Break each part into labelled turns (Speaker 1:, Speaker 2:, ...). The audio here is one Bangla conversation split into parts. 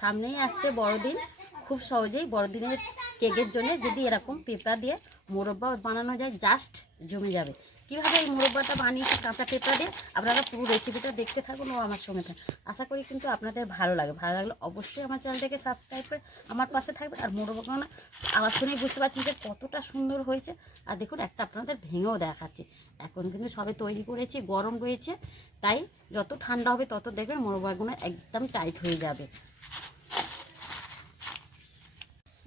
Speaker 1: সামনেই আসছে বড়দিন। খুব সহজেই বড়দিনের কেকের জন্য যদি এরকম পেপার দিয়ে মোরব্বা বানানো যায় জাস্ট জমে যাবে। কীভাবে এই মোরব্বাটা বানিয়েছি কাঁচা পেঁপা দিয়ে? আপনারা পুরো রেসিপিটা দেখতে থাকুন, ও আমার সঙ্গে থাকুন আশা করি কিন্তু আপনাদের ভালো লাগে। ভালো লাগলে অবশ্যই আমার চ্যানেলটাকে সাবস্ক্রাইব করে আমার পাশে থাকবে আর মোরব্বা বানা আবার শুনেই বুঝতে পারছি যে কতটা সুন্দর হয়েছে। আর দেখুন, একটা আপনাদের ভেঙেও দেখাচ্ছি। এখন কিন্তু সবে তৈরি করেছি, গরম রয়েছে। তাই যত ঠান্ডা হবে তত দেখবেন মোরব্বাগুলো একদম টাইট হয়ে যাবে।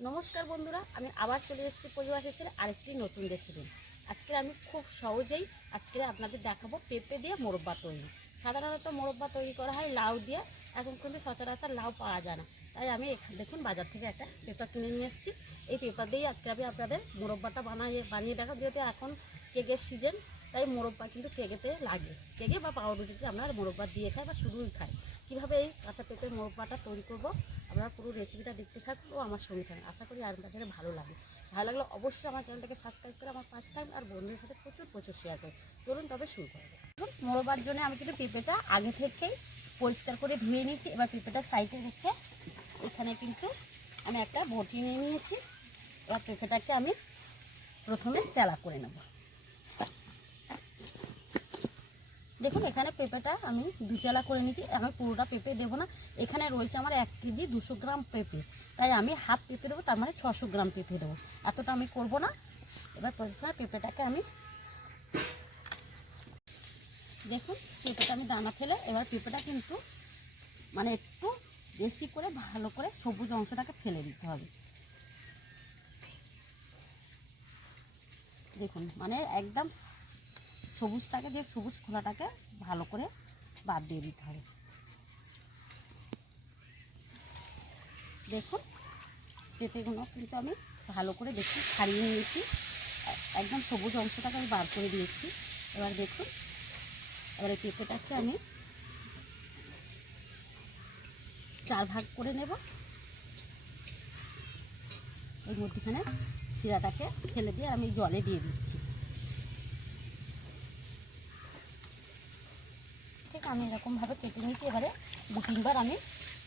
Speaker 1: নমস্কার বন্ধুরা, আমি আবার চলে এসেছি পরিবার হিসেবে আরেকটি নতুন রেসিপি আজকে আমি খুব সহজেই আজকে আপনাদের দেখাবো পেঁপে দিয়ে মোরব্বা তৈরি। সাধারণত মোরব্বা তৈরি করা হয় লাউ দিয়ে, এখন কিন্তু সচরাচর লাউ পাওয়া যায় না। তাই আমি দেখুন বাজার থেকে একটা পেঁপা কিনে নিয়ে এসেছি। এই পেঁপা দিয়েই আজকে আমি আপনাদের মোরব্বাটা বানিয়ে বানিয়ে দেখাবো। যেহেতু এখন কেকের সিজন তাই মোরব্বা কিন্তু কেকেতে লাগে। কেকে বা পাউরুটিতে আমরা মোরব্বা দিয়ে খাই বা শুধুই খাই, কীভাবে এই কাঁচা পেঁপের মোরব্বাটা তৈরি করব আপনারা পুরো রেসিপিটা দেখতে থাকুন ও আমার সঙ্গে থাকুন। আশা করি আপনাদের ভালো লাগে ভালো লাগলে অবশ্যই আমার চ্যানেলটাকে সাবস্ক্রাইব করে আমার পাশে টাইম আর বন্ধুদের সাথে প্রচুর প্রচুর শেয়ার করুন চলুন তবে শুরু করব এখন মোড়বার জন্য আমি কিন্তু পেঁপেটা আগে থেকেই পরিষ্কার করে ধুয়ে নিয়েছি, এবার পেঁপেটা সাইডে রেখে এখানে কিন্তু আমি একটা বটি নিয়ে নিয়েছি। এবার পেঁপেটাকে আমি প্রথমে চালা করে নেব। দেখুন, এখানে পেঁপেটা আমি দুচালা করে নিয়েছি। আমি পুরোটা পেঁপে দেবো না। এখানে রয়েছে আমার এক কেজি দুশো গ্রাম পেঁপে। তাই আমি হাফ পেঁপে দেবো, তার মানে ছশো গ্রাম পেঁপে দেবো। এতটা আমি করব না। এবার প্রথমে পেঁপেটাকে আমি দেখুন, পেঁপেটা আমি দানা ফেলে এবার পেঁপেটা কিন্তু মানে একটু বেশি করে, ভালো করে সবুজ অংশটাকে ফেলে দিতে হবে। দেখুন মানে একদম সবুজটাকে যে সবুজ খোলাটাকে ভালো করে বাদ দিয়ে দিতে হবে। দেখুন, পেঁপেগুলো কিন্তু আমি ভালো করে দেখি ছাড়িয়ে নিয়েছি। একদম সবুজ অংশটাকে আমি বার করে দিয়েছি। এবার দেখুন, এবার এই পেঁপেটাকে আমি চার ভাগ করে নেব। এর মধ্যেখানে শিরাটাকে ফেলে দিয়ে আমি জলে দিয়ে দিচ্ছি। আমি এরকমভাবে কেটে নিয়েছি, এবারে দু তিনবার আমি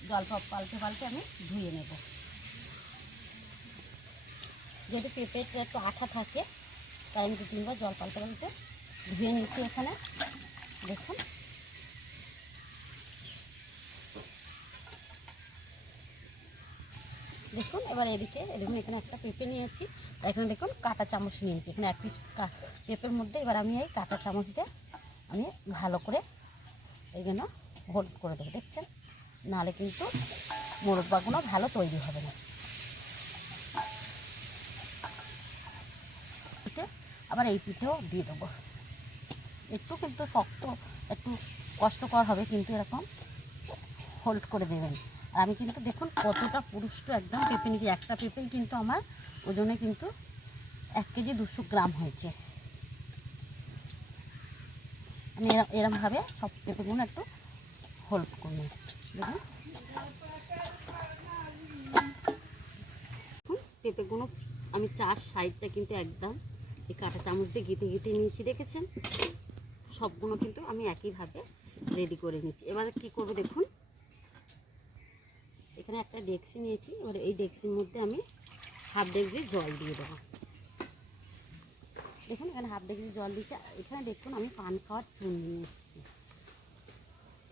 Speaker 1: জল পাল্টে পাল্টে আমি ধুয়ে নেব। যেহেতু পেঁপেটা একটু আঠা থাকে তাই আমি দু তিনবার জল পাল্টে পাল্টে ধুয়ে নিচ্ছি এখানে। দেখুন। দেখুন, এবার এদিকে, এরকম এখানে একটা পেঁপে নিয়েছি। এখানে দেখুন, কাঁটা চামচ নিয়েছি। এখানে এক পিস পেঁপের মধ্যে এবার আমি এই কাঁটা চামচ দিয়ে আমি ভালো করে এই হোল্ড করে দেবো, দেখছেন? নাহলে কিন্তু মোরব্বাগুলো ভালো তৈরি হবে না। পিঠে আবার এই পিঠেও দিয়ে দেবো। একটু কিন্তু শক্ত, একটু কষ্টকর হবে কিন্তু এরকম হোল্ড করে দেবেন। আর আমি কিন্তু দেখুন কতটা পুরুষ্ট, একদম পেঁপে নিয়েছি। একটা পেঁপেই কিন্তু আমার ওজনে কিন্তু এক কেজি দুশো গ্রাম হয়েছে। এরম এরমভাবে সব পেঁপেগুলো একটু হোল্ড করে নেব। দেখুন। পেঁপেগুলো আমি চার সাইডটা কিন্তু একদম এই কাঁটা চামচ দিয়ে গেঁথে গেঁথে নিয়েছি, দেখেছেন? সবগুলো কিন্তু আমি একইভাবে রেডি করে নিয়েছি। এবারে কি করব দেখুন? এখানে একটা ডেক্সি নিয়েছি। এবার এই ডেক্সির মধ্যে আমি হাফ ডেক্সি জল দিয়ে দেবো। দেখুন, এখানে হাফ ডেক্সি জল দিচ্ছি এখানে দেখুন, আমি পান খাওয়ার চুন নিয়ে এসেছি।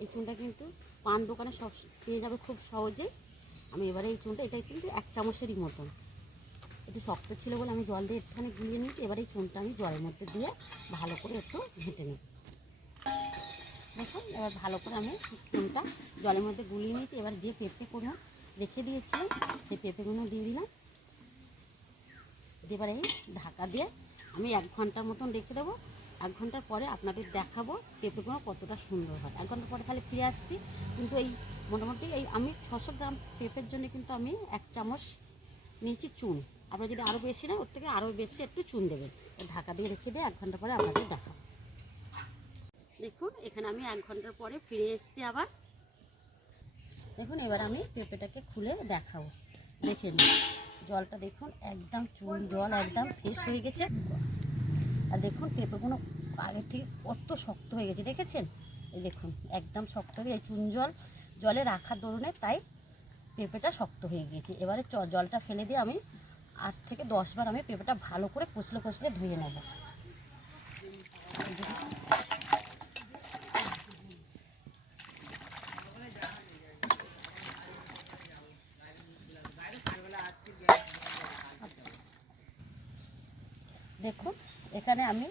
Speaker 1: এই চুনটা কিন্তু পান দোকানে সব পেয়ে যাবে খুব সহজেই আমি এবারে এই চুনটা এটা কিন্তু এক চামচেরই মতন। একটু শক্ত ছিল বলে আমি জল দিয়ে একটুখানি গুলিয়ে নিয়েছি। এবার এই চুনটা আমি জলের মধ্যে দিয়ে ভালো করে একটু ঘেঁটে নিই দেখুন, এবার ভালো করে আমি চুনটা জলের মধ্যে গুলিয়ে নিয়েছি। এবার যে পেঁপে কোনো রেখে দিয়েছি সেই পেঁপেগুলো দিয়ে দিলাম। এবার এই ঢাকা দিয়ে আমি এক ঘণ্টার মতন রেখে দেবো। এক ঘণ্টার পরে আপনাদের দেখাবো পেঁপেগুলো কতটা সুন্দর হয়। এক ঘণ্টা পরে খালি ফিরে আসছি। কিন্তু এই মোটামুটি এই আমি ছশো গ্রাম পেঁপের জন্য কিন্তু আমি এক চামচ নিয়েছি চুন। আপনারা যদি আরও বেশি না ওর থেকে আরও বেশি একটু চুন দেবেন। ঢাকা দিয়ে রেখে দিয়ে এক ঘণ্টা পরে আপনাদের দেখাবো। দেখুন, এখানে আমি এক ঘণ্টার পরে ফিরে এসেছি আবার। দেখুন, এবার আমি পেঁপেটাকে খুলে দেখাবো। দেখে নিন। জলটা দেখুন, একদম চুন জল একদম ফ্রেশ হয়ে গেছে। আর দেখুন, পেঁপেগুলো আগের থেকে কত শক্ত হয়ে গেছে, দেখেছেন? এই দেখুন, একদম শক্ত হয়ে এই চুন জল, জলে রাখার দরুনে তাই পেঁপেটা শক্ত হয়ে গিয়েছে। এবারে জলটা ফেলে দিয়ে আমি আট থেকে দশ বার আমি পেঁপেটা ভালো করে কুচলে কুচলে ধুয়ে নেব দেখুন এখানে আমি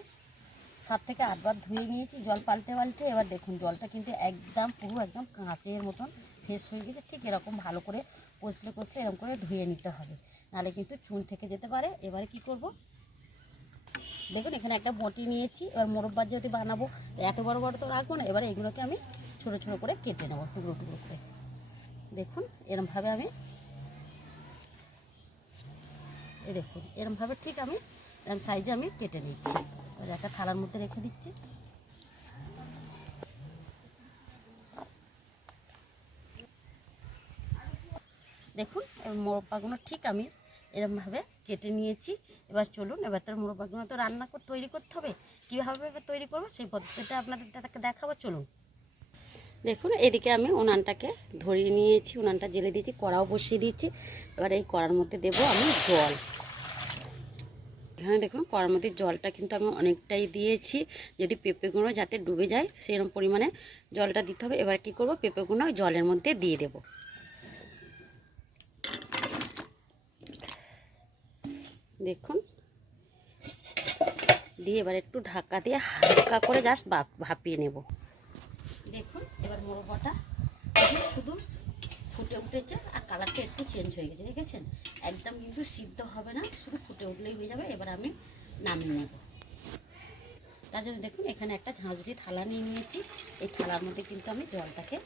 Speaker 1: সাত থেকে আটবার ধুয়ে নিয়েছি, জল পাল্টে পাল্টে। এবার দেখুন, জলটা কিন্তু একদম পুরো একদম কাঁচের মতন ফ্রেশ হয়ে গেছে। ঠিক এরকম ভালো করে কষলে কষলে এরকম করে ধুয়ে নিতে হবে। নাহলে কিন্তু চুন থেকে যেতে পারে। এবারে কি করব? দেখুন, এখানে একটা বটি নিয়েছি। এবার মোরব্বার যেহেতু বানাবো এত বড় বড় তো রাখব না। এবারে এগুলোকে আমি ছোটো ছোটো করে কেটে নেব, টুকরো টুকরো করে। দেখুন, এরমভাবে আমি এই দেখুন, এরমভাবে ঠিক আমি এরম সাইজে আমি কেটে নিচ্ছি। এবার একটা থালার মধ্যে রেখে দিচ্ছি। দেখুন মোরব্বাগুলো ঠিক আমি এরমভাবে কেটে নিয়েছি। এবার চলুন, এবার তার মোরব্বাগুলো তো রান্না করে তৈরি করতে হবে। কীভাবে তৈরি করব সেই পদ্ধতিটা আপনাদের দাদাকে দেখাবো, চলুন। দেখুন, এদিকে আমি উনানটাকে ধরিয়ে নিয়েছি, উনানটা জেলে দিয়েছি, কড়াও বসিয়ে দিয়েছি। এবার এই কড়ার মধ্যে দেবো আমি জল। এখানে দেখুন কড়ার মধ্যে জলটা কিন্তু আমি অনেকটাই দিয়েছি। যদি পেঁপেগুলো যাতে ডুবে যায় সেরকম পরিমাণে জলটা দিতে হবে। এবার কি করব? পেঁপেগুলো জলের মধ্যে দিয়ে দেব। দেখুন। দিয়ে এবার একটু ঢাকা দিয়ে হালকা করে জাস্ট ভাপিয়ে নেব। দেখুন, এবার মোরব্বাটা শুধু ফুটে উঠেছে আর কালারটা একটু চেঞ্জ হয়ে গেছে, দেখেছেন? একদম কিন্তু সিদ্ধ হবে না, শুধু ফুটে উঠলেই হয়ে যাবে, এবার আমি নামিয়ে নেব। তার জন্য দেখুন, এখানে একটা ঝাঁঝরি থালা নিয়ে নিয়েছি, এই থালার মধ্যে কিন্তু আমি জলটাকে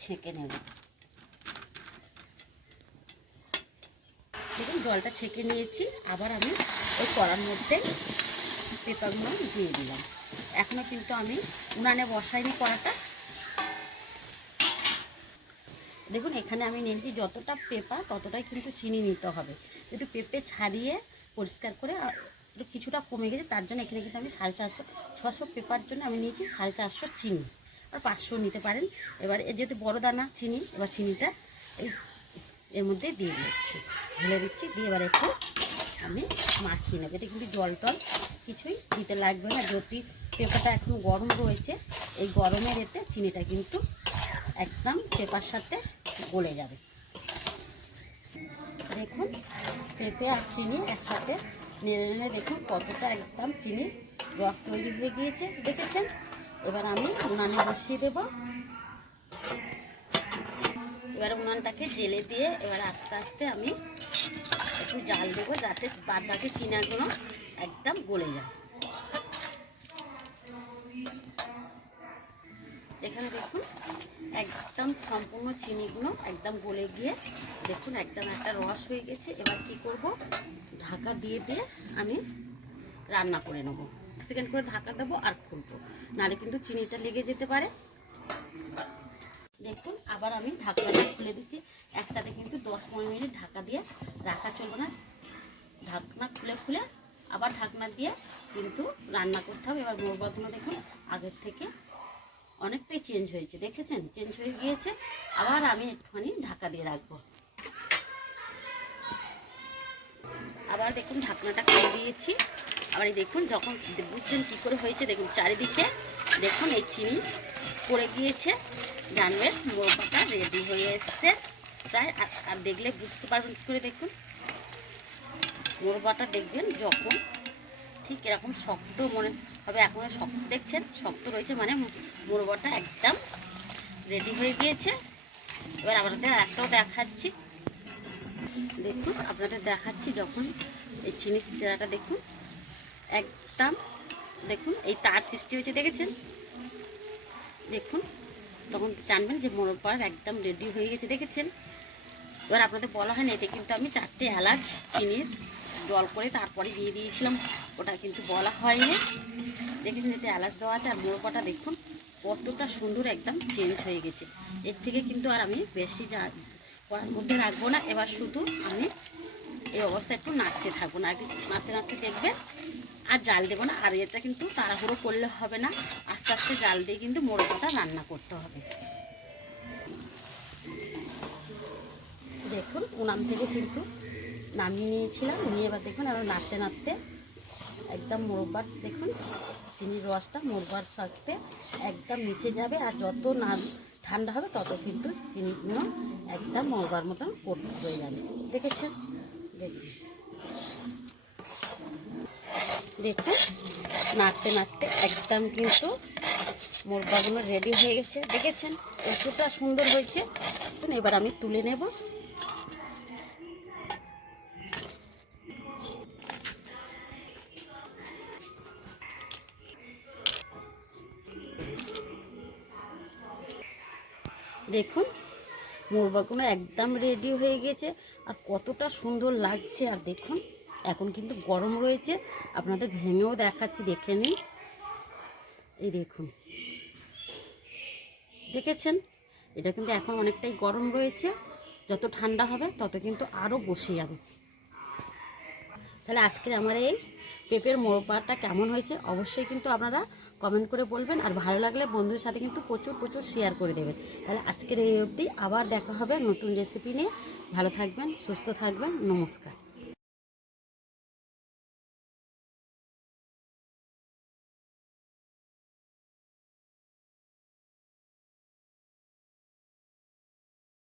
Speaker 1: ছেঁকে নেব। দেখুন, জলটা ছেঁকে নিয়েছি, আবার আমি ওই কড়ার মধ্যে পেপারগুলো দিয়ে দিলাম। এখনও কিন্তু আমি উনানে বসাইনি কড়াটা দেখুন, এখানে আমি নিয়েছি যতটা পেঁপা ততটাই কিন্তু চিনি নিতে হবে। যেহেতু পেঁপে ছাড়িয়ে পরিষ্কার করে একটু কিছুটা কমে গেছে, তার জন্য এখানে কিন্তু আমি সাড়ে চারশো, ছশো পেঁপার জন্য আমি নিয়েছি সাড়ে চারশো চিনি। আর পাঁচশো নিতে পারেন। এবার যেহেতু বড়ো দানা চিনি, এবার চিনিটা এই এর মধ্যে দিয়ে দিচ্ছি। ঢেলে দিচ্ছি, দিয়ে এবার একটু আমি মাখিয়ে নেব। এতে কিন্তু জল টল কিছুই দিতে লাগবে না। যদি পেঁপাটা এখন গরম রয়েছে, এই গরমের এতে চিনিটা কিন্তু একদম পেঁপার সাথে গলে যাবে। দেখুন, পেঁপে আর চিনি একসাথে নেড়ে নেড়ে দেখুন কতটা একদম চিনি রস তৈরি হয়ে গিয়েছে। দেখেছেন? এবার আমি উনানে বসিয়ে দেব। এবার উনানটাকে জেলে দিয়ে এবার আস্তে আস্তে আমি একটু জাল দেবো যাতে বাদ বাকি চিনাগুলো একদম গলে যায়। এখানে দেখুন, একদম সম্পূর্ণ চিনিগুলো একদম গলে গিয়ে দেখুন, একদম একটা রস হয়ে গেছে। এবার কি করব? ঢাকা দিয়ে দিয়ে আমি রান্না করে নেব। এক সেকেন্ড করে ঢাকা দেবো আর খুলবো। নাহলে কিন্তু চিনিটা লেগে যেতে পারে। দেখুন, আবার আমি ঢাকনাটা খুলে দিচ্ছি। একসাথে কিন্তু দশ পনেরো মিনিট ঢাকা দিয়ে রাখা চলবে না। ঢাকনা খুলে খুলে আবার ঢাকনা দিয়ে কিন্তু রান্না করতে হবে। এবার মোরবাগুলো দেখুন, আগের থেকে অনেকটাই চেঞ্জ হয়েছে, দেখেছেন? চেঞ্জ হয়ে গিয়েছে, আবার আমি একটুখানি ঢাকা দিয়ে রাখব। আবার দেখুন, ঢাকনাটা খুলে দিয়েছি। আবার দেখুন, যখন বুঝছেন কী করে হয়েছে, দেখুন চারিদিকে, দেখুন এই চিনি পড়ে গিয়েছে। জানবেন মোরবাটা রেডি হয়ে এসছে। প্রায় আর দেখলে বুঝতে পারবেন কী করে দেখুন। মোরবাটা দেখবেন যখন ঠিক এরকম শক্ত মনে হবে এখন শক্ত, দেখছেন? শক্ত রয়েছে মানে মোরবাটা একদম রেডি হয়ে গিয়েছে। এবার আপনাদের একটাও দেখাচ্ছি। দেখুন, আপনাদের দেখাচ্ছি যখন এই চিনির সেরাটা দেখুন। একদম, দেখুন, এই তার সৃষ্টি হয়েছে, দেখেছেন? দেখুন, তখন জানবেন যে মোরব্বার একদম রেডি হয়ে গেছে, দেখেছেন? এবার আপনাদের বলা হয় না এতে কিন্তু আমি চারটে এলাচ চিনির জল করে তারপরে দিয়ে দিয়েছিলাম। ওটা কিন্তু বলা হয়নি। দেখেছেন এতে এলাচ দেওয়া আছে। আর মোরব্বাটা দেখুন, কতটা সুন্দর একদম চেঞ্জ হয়ে গেছে। এর থেকে কিন্তু আর আমি বেশি যা কড়ার মধ্যে রাখব না। এবার শুধু আমি এই অবস্থায় একটু নাড়তে থাকব। না নাড়তে নাড়তে দেখবে আর জাল দেবো না। আর এটা কিন্তু তাড়াহুড়ো করলে হবে না। আস্তে আস্তে জাল দিয়ে কিন্তু মোরগটা রান্না করতে হবে। উনান থেকে কিন্তু নামিয়ে নিয়েছিলাম। নিয়ে এবার দেখুন আরও নাড়তে নাড়তে একদম মোরব্বার দেখুন চিনির রসটা মোরব্বার সাথে একদম মিশে যাবে আর যত না ঠান্ডা হবে তত কিন্তু চিনিগুলো একদম মোরবার মতন করতে হয়ে যাবে। দেখেছেন? দেখুন। দেখুন, নাড়তে নাড়তে একদম কিন্তু মোরবাগুলো রেডি হয়ে গেছে। দেখেছেন? কতটা সুন্দর হয়েছে। এবার আমি তুলে নেব। দেখুন মোরবাগুলো একদম রেডি হয়ে গেছে। আর কতটা সুন্দর লাগছে, আর দেখুন, এখন কিন্তু গরম রয়েছে। আপনাদের ভেঙেও দেখাচ্ছি, দেখে নিন। এই দেখুন। দেখেছেন? এটা কিন্তু এখন অনেকটাই গরম রয়েছে। যত ঠান্ডা হবে, তত কিন্তু আরও বসে যাবে। তাহলে আজকের আমার এই পেঁপের মোরব্বাটা কেমন হয়েছে অবশ্যই কিন্তু আপনারা কমেন্ট করে বলবেন। আর ভালো লাগলে বন্ধুদের সাথে কিন্তু প্রচুর প্রচুর শেয়ার করে দেবেন। তাহলে আজকের এই অবধি আবার দেখা হবে নতুন রেসিপি নিয়ে। ভালো থাকবেন, সুস্থ থাকবেন, নমস্কার।